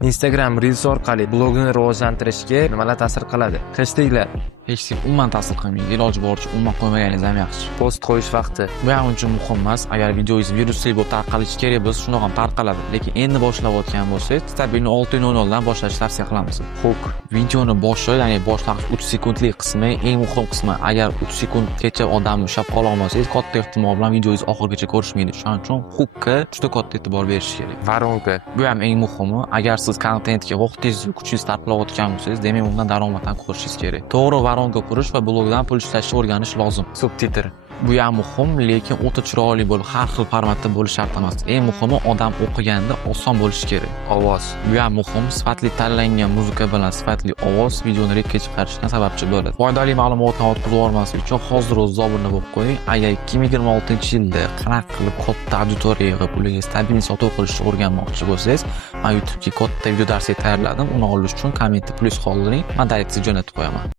Instagram Reels orqali blogni rivojlantirishga nimalar ta'sir qiladi? Hashtaglar, Hech kim umuman ta'sir qilmaydi. Iloji boricha umuman qo'ymaganingiz ham yaxshi. post qo'yish vaqti. Bu ham uncha muhim emas. Agar videongiz virusli bo'lib tarqalishi kerak bo'lsa, shundoq ham tarqaladi. Lekin endi boshlayotgan bo'lsangiz, stabilni 6:00 dan boshlashni tavsiya qilamiz. Hook. Videoni boshi, ya'ni boshlang'ich 3 sekundlik qismi eng muhim qismi. Agar 3 sekundgacha odamni ushlab qola olmasangiz, katta ehtimol bilan videongiz oxirigacha ko'rishmaydi. Shuning uchun hookka juda katta e'tibor berish kerak. Varonka. Bu ham eng muhimi. Agar siz kontentga vaqtingiz va kuchingiz sarflayotgan bo'lsangiz, demak undan daromaddan ko'rishingiz kerak. To'g'ri varonka qurish va blogdan pul ishlashni o'rganish lozim. Subtitr. Bu ham muhim, lekin o'ta chiroyli bo'lib, har xil formatda bo'lishi shart emas. Eng muhimi odam o'qiganda oson bo'lishi kerak. Ovoz. Bu ham muhim, sifatli tanlangan muzika bilan sifatli ovoz videoni rekka chiqarishga sababchi bo'ladi. Foydali ma'lumotni orttirib olmaslik uchun hozir o'z obuna bo'lib qo'ying. Agar 2026-yilda qanaqa qilib katta auditoriyaga puliga stabil sotuv qilishni o'rganmoqchi bo'lsangiz, men YouTube'ga katta video darslik tayyorladim. Uni olish uchun kommentda plyus qoldiring. Men direkt jo'natib qo'yaman.